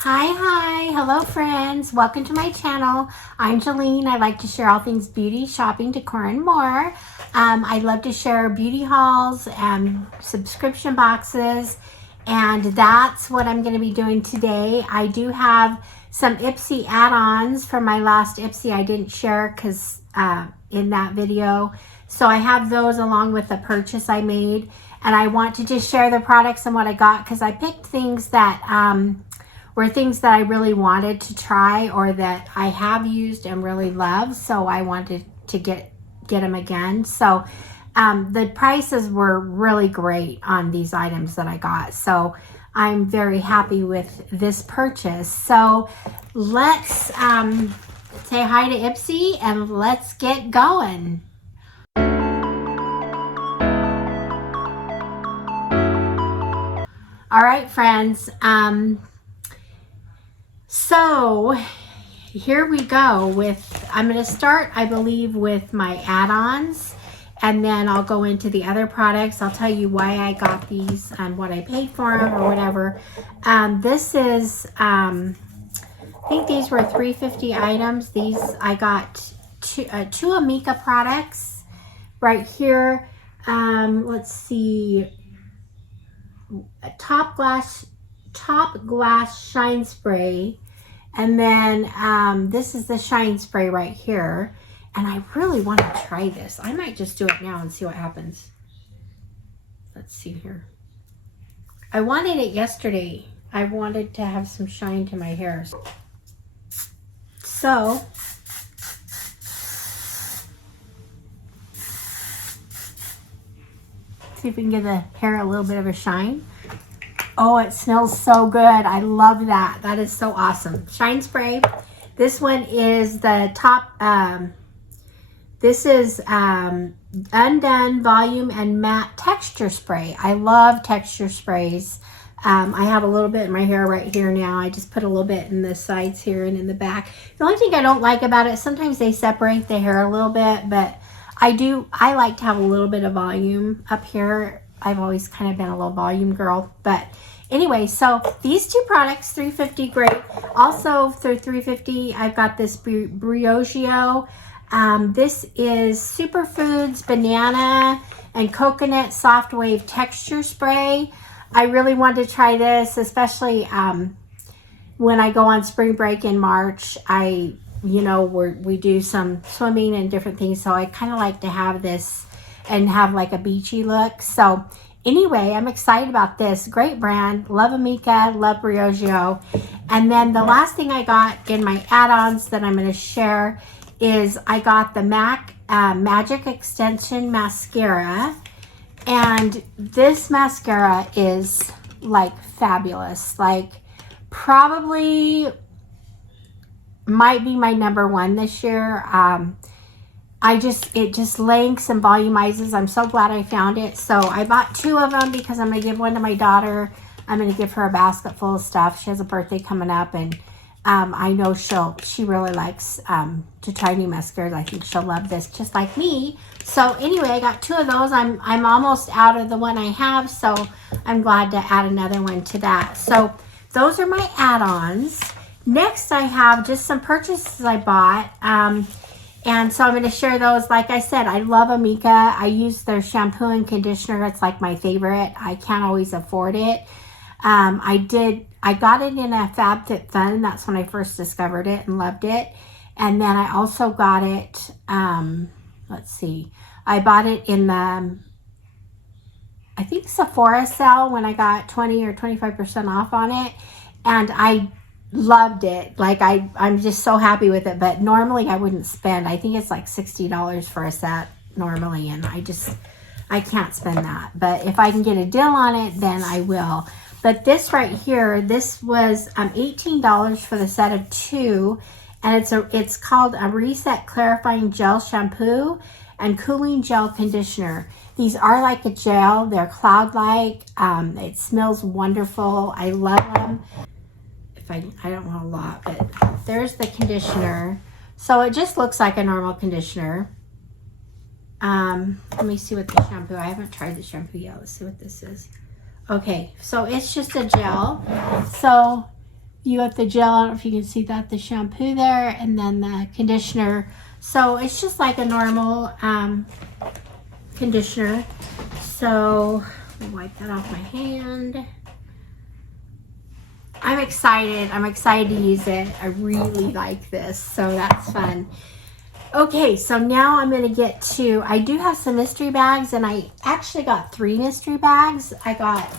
Hi, hello friends, welcome to my channel. I'm Jolene. I like to share all things beauty, shopping, decor, and more. I love to share beauty hauls and subscription boxes, and that's what I'm going to be doing today. I do have some Ipsy add-ons from my last Ipsy I didn't share because in that video. So I have those along with the purchase I made, and I want to just share the products and what I got because I picked things that were things that I really wanted to try or that I have used and really love. So I wanted to get them again. So the prices were really great on these items that I got. So I'm very happy with this purchase. So let's say hi to Ipsy and let's get going. All right, friends. So here we go with, I'm going to start, I believe, with my add-ons, and then I'll go into the other products. I'll tell you why I got these and what I paid for them or whatever. This is, I think these were $3.50 items. These, I got two Amika products right here. Let's see, Top Glass Shine Spray, and then this is the shine spray right here, and I really want to try this. I might just do it now and see what happens. Let's see here. I wanted it yesterday. I wanted to have some shine to my hair. So see if we can give the hair a little bit of a shine. Oh, it smells so good. I love that. That is so awesome. Shine spray. This one is the top. This is Undone Volume and Matte Texture Spray. I love texture sprays. I have a little bit in my hair right here now. I just put a little bit in the sides here and in the back. The only thing I don't like about it, sometimes they separate the hair a little bit, but I like to have a little bit of volume up here. I've always kind of been a little volume girl. But anyway, so these two products, $3.50, great. Also for $3.50, I've got this Briogeo. This is Superfoods Banana and Coconut Soft Wave Texture Spray. I really wanted to try this, especially when I go on spring break in March. We do some swimming and different things, so I kind of like to have this and have like a beachy look. So anyway, I'm excited about this. Great brand. Love Amika, love Briogeo. And then the last thing I got in my add-ons that I'm going to share is I got the MAC Magic Extension Mascara. And this mascara is like fabulous. Like probably might be my #1 this year. It just lengthens and volumizes. I'm so glad I found it. So I bought 2 of them because I'm going to give one to my daughter. I'm going to give her a basket full of stuff. She has a birthday coming up, and I know she really likes to try new mascaras. I think she'll love this just like me. So anyway, I got 2 of those. I'm almost out of the one I have, so I'm glad to add another one to that. So those are my add-ons. Next, I have just some purchases I bought. And so I'm going to share those. Like I said, I love Amika. I use their shampoo and conditioner. It's like my favorite. I can't always afford it. I got it in a Fab Fit Fun. That's when I first discovered it and loved it. And then I also got it, let's see. I bought it in the, I think Sephora sale when I got 20 or 25% off on it. And I loved it. Like I'm just so happy with it. But normally I wouldn't spend, I think it's like $60 for a set normally, and I can't spend that. But if I can get a deal on it, then I will. But this right here, this was $18 for the set of 2, and it's called a Reset Clarifying Gel Shampoo and Cooling Gel Conditioner. These are like a gel. They're cloud-like. It smells wonderful. I love them. I don't want a lot, but there's the conditioner. So it just looks like a normal conditioner. Let me see what the shampoo, I haven't tried the shampoo yet. Let's see what this is. Okay, so it's just a gel. So You got the gel, I don't know if you can see that, the shampoo there, and then the conditioner. So it's just like a normal conditioner. So let me wipe that off my hand. I'm excited to use it. I really like this, so that's fun. Okay, so now I'm going to get to, I do have some mystery bags, and I actually got 3 mystery bags. I got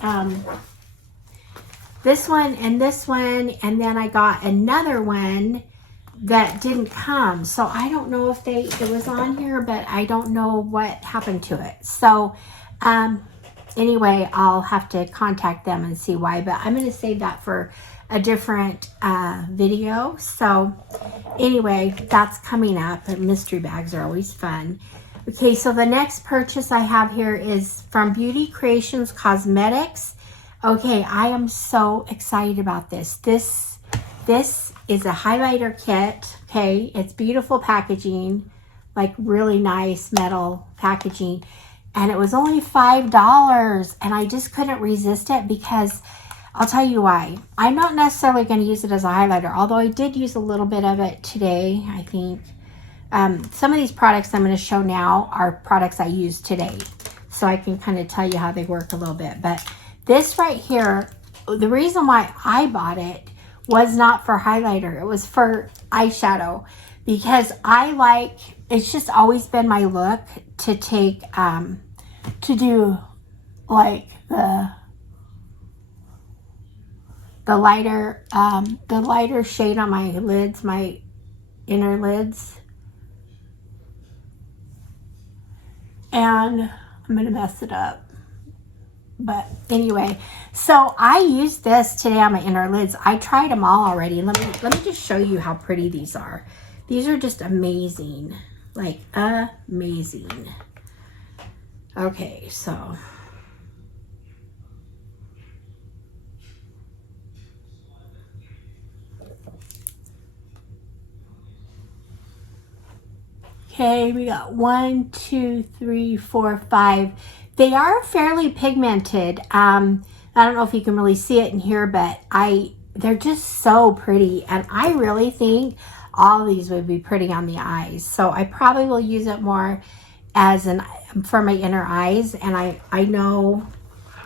this one, and then I got another one that didn't come. So I don't know if it was on here, but I don't know what happened to it. So anyway, I'll have to contact them and see why, but I'm going to save that for a different video. So anyway, that's coming up. Mystery bags are always fun. Okay, so the next purchase I have here is from Beauty Creations Cosmetics. Okay, I am so excited about this. This is a highlighter kit. Okay, it's beautiful packaging, like really nice metal packaging, and it was only $5, and I just couldn't resist it because I'll tell you why. I'm not necessarily going to use it as a highlighter, although I did use a little bit of it today, I think. Some of these products I'm going to show now are products I used today, so I can kind of tell you how they work a little bit. But this right here, the reason why I bought it was not for highlighter. It was for eyeshadow, because I like, it's just always been my look to take, to do like the lighter shade on my lids, my inner lids. And I'm going to mess it up. But anyway, so I used this today on my inner lids. I tried them all already. Let me just show you how pretty these are. These are just amazing. Like amazing. Okay, so okay, we got 1, 2, 3, 4, 5. They are fairly pigmented. I don't know if you can really see it in here, but they're just so pretty. And I really think all of these would be pretty on the eyes. So I probably will use it more as for my inner eyes. And I know,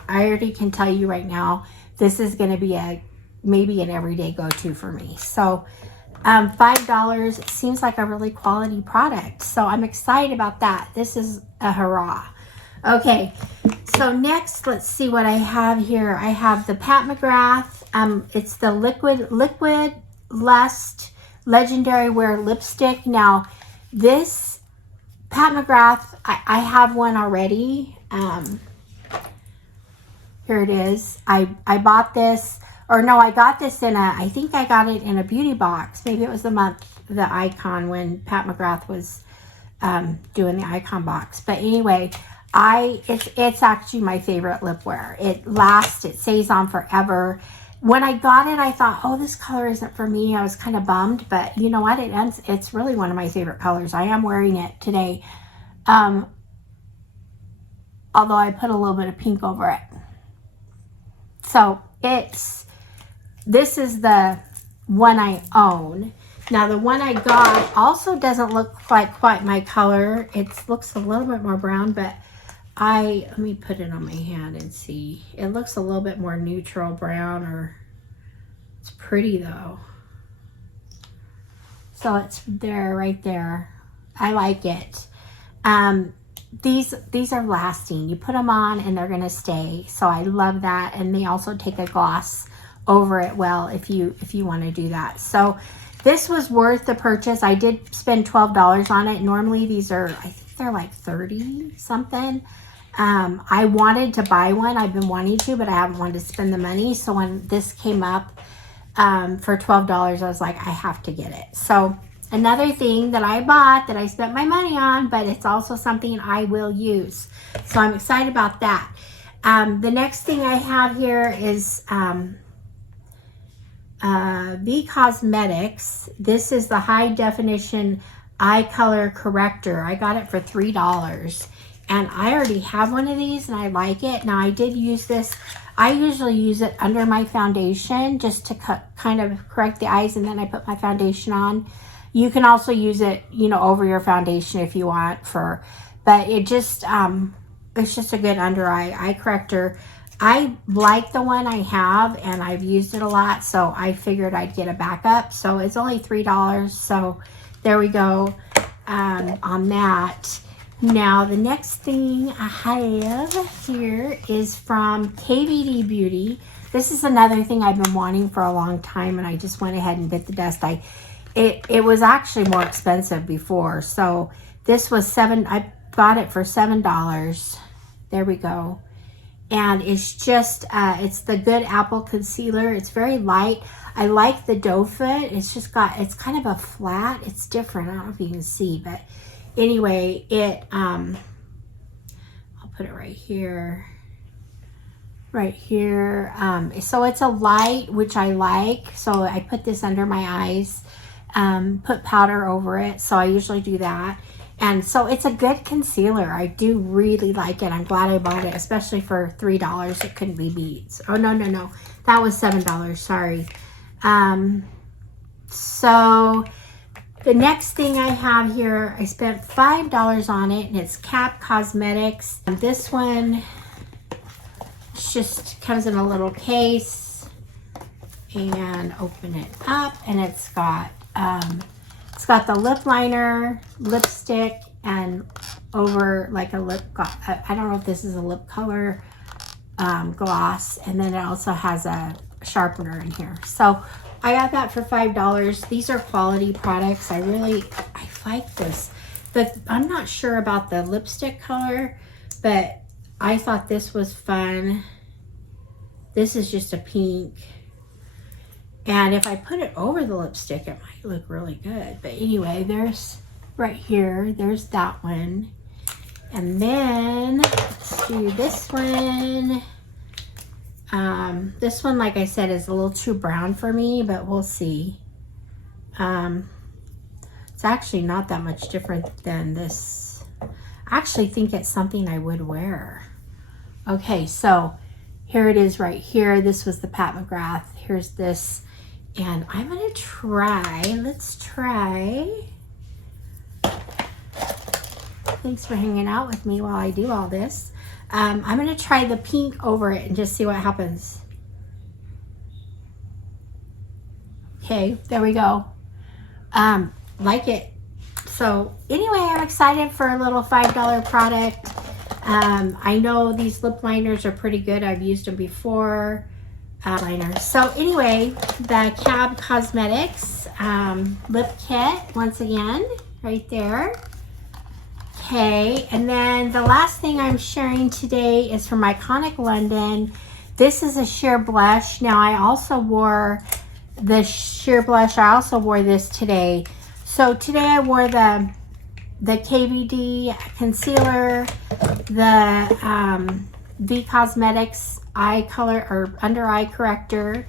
I already can tell you right now, this is going to be maybe an everyday go-to for me. So $5 seems like a really quality product. So I'm excited about that. This is a hurrah. Okay, so next, let's see what I have here. I have the Pat McGrath. It's the Liquid Lust Legendary Wear Lipstick. Now, this Pat McGrath, I have one already. Here it is. I bought this, or no, I got this I think I got it in a beauty box. Maybe it was the Icon, when Pat McGrath was doing the Icon box. But anyway, it's actually my favorite lip wear. It lasts, it stays on forever. When I got it, I thought, oh, this color isn't for me. I was kind of bummed, but you know what? It's really one of my favorite colors. I am wearing it today. Although I put a little bit of pink over it. So this is the one I own. Now the one I got also doesn't look like quite my color. It looks a little bit more brown, but let me put it on my hand and see. It looks a little bit more neutral brown, or it's pretty though. So it's there, right there. I like it. These are lasting. You put them on and they're gonna stay. So I love that. And they also take a gloss over it well if you want to do that. So this was worth the purchase. I did spend $12 on it. Normally these are, I think they're like 30 something. I wanted to buy one. I've been wanting to, but I haven't wanted to spend the money. So when this came up for $12, I was like, I have to get it. So another thing that I bought that I spent my money on, but it's also something I will use. So I'm excited about that. The next thing I have here is B Cosmetics. This is the high definition eye color corrector. I got it for $3. And I already have one of these and I like it. Now I did use this. I usually use it under my foundation just to kind of correct the eyes, and then I put my foundation on. You can also use it, you know, over your foundation if you want but it just, it's just a good under eye corrector. I like the one I have and I've used it a lot, so I figured I'd get a backup. So it's only $3. So there we go on that. Now the next thing I have here is from KVD Beauty. This is another thing I've been wanting for a long time, and I just went ahead and bit the dust. It was actually more expensive before. So this was I bought it for $7. There we go. And it's just, it's the Good Apple Concealer. It's very light. I like the doe foot. It's just it's kind of a flat. It's different. I don't know if you can see, but anyway, I'll put it right here. Right here. So it's a light, which I like. So I put this under my eyes, put powder over it. So I usually do that. And so it's a good concealer. I do really like it. I'm glad I bought it, especially for $3. It couldn't be beat. Oh, no. That was $7. Sorry. So the next thing I have here, I spent $5 on it, and it's Cap Cosmetics. And this one just comes in a little case, and open it up, and it's got the lip liner, lipstick, and over like a lip, I don't know if this is a lip color gloss, and then it also has a sharpener in here. So I got that for $5. These are quality products. I like this. I'm not sure about the lipstick color, but I thought this was fun. This is just a pink. And if I put it over the lipstick, it might look really good. But anyway, there's right here, there's that one. And then let's do this one. This one, like I said, is a little too brown for me, but we'll see. It's actually not that much different than this. I actually think it's something I would wear. Okay, so here it is right here. This was the Pat McGrath. Here's this. And I'm going to try, let's try. Thanks for hanging out with me while I do all this. I'm going to try the pink over it and just see what happens. Okay, there we go. Like it. So anyway, I'm excited for a little $5 product. I know these lip liners are pretty good. I've used them before. Liner. So anyway, the Cab Cosmetics lip kit, once again, right there. Okay, and then the last thing I'm sharing today is from Iconic London. This is a sheer blush. Now I also wore the sheer blush. I also wore this today. So today I wore the KVD concealer, the V Cosmetics eye color or under eye corrector.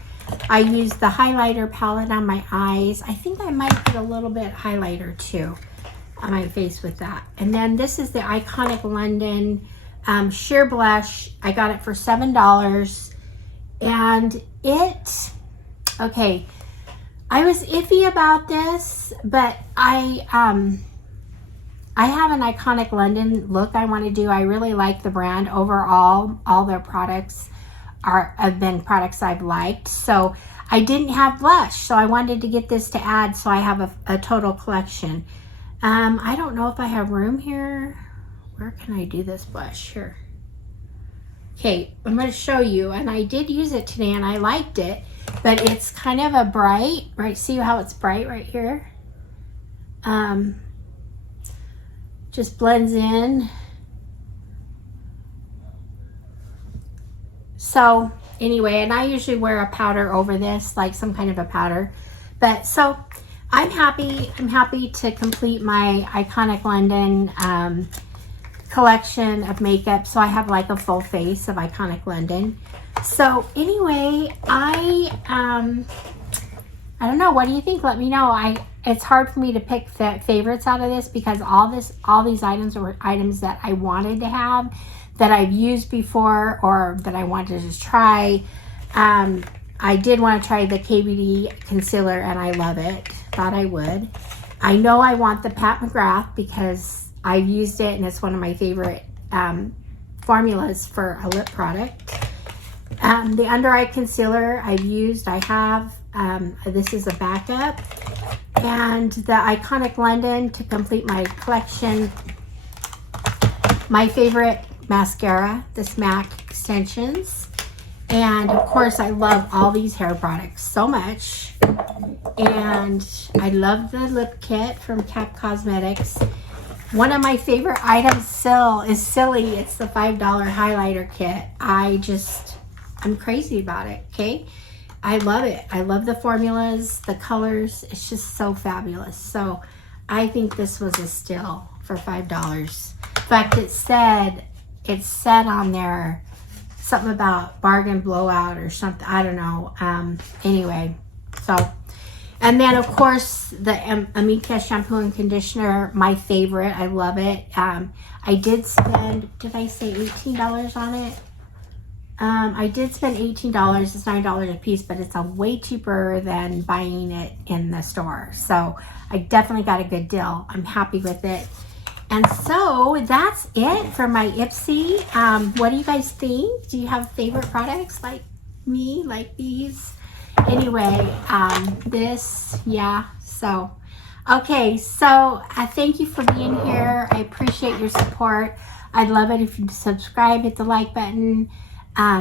I used the highlighter palette on my eyes. I think I might put a little bit highlighter too on my face with that. And then this is the Iconic London sheer blush. I got it for $7, and okay, I was iffy about this, but I have an Iconic London look I want to do. I really like the brand overall. All their products have been products I've liked. So I didn't have blush, so I wanted to get this to add, so I have a total collection. I don't know if I have room here. Where can I do this blush? Here. Okay, I'm going to show you, and I did use it today and I liked it, but it's kind of a bright, right? See how it's bright right here? Just blends in. So anyway, and I usually wear a powder over this, like some kind of a powder. But so I'm happy to complete my Iconic London collection of makeup. So I have like a full face of Iconic London. So anyway, I'm I don't know. What do you think? Let me know. It's hard for me to pick favorites out of this because all these items were items that I wanted to have, that I've used before, or that I wanted to just try. I did want to try the KVD concealer, and I love it. Thought I would. I know I want the Pat McGrath because I've used it, and it's one of my favorite formulas for a lip product. The under eye concealer I've used. I have. This is a backup. And the Iconic London to complete my collection. My favorite mascara, the Smack Extensions. And of course, I love all these hair products so much. And I love the lip kit from Cap Cosmetics. One of my favorite items still is Silly. It's the $5 highlighter kit. I'm crazy about it, okay? I love it. I love the formulas, the colors. It's just so fabulous. So I think this was a steal for $5. In fact, it said on there something about bargain blowout or something. I don't know. Anyway, so, and then of course the Amika shampoo and conditioner, my favorite. I love it. I did spend, did I say $18 on it? I did spend $18. It's $9 a piece, but it's way cheaper than buying it in the store. So I definitely got a good deal. I'm happy with it. And so that's it for my Ipsy. What do you guys think? Do you have favorite products like me, like these? Anyway, yeah. So, okay. So thank you for being here. I appreciate your support. I'd love it if you subscribe, hit the like button.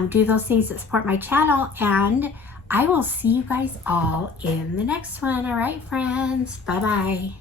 Do those things that support my channel, and I will see you guys all in the next one. All right, friends. Bye-bye.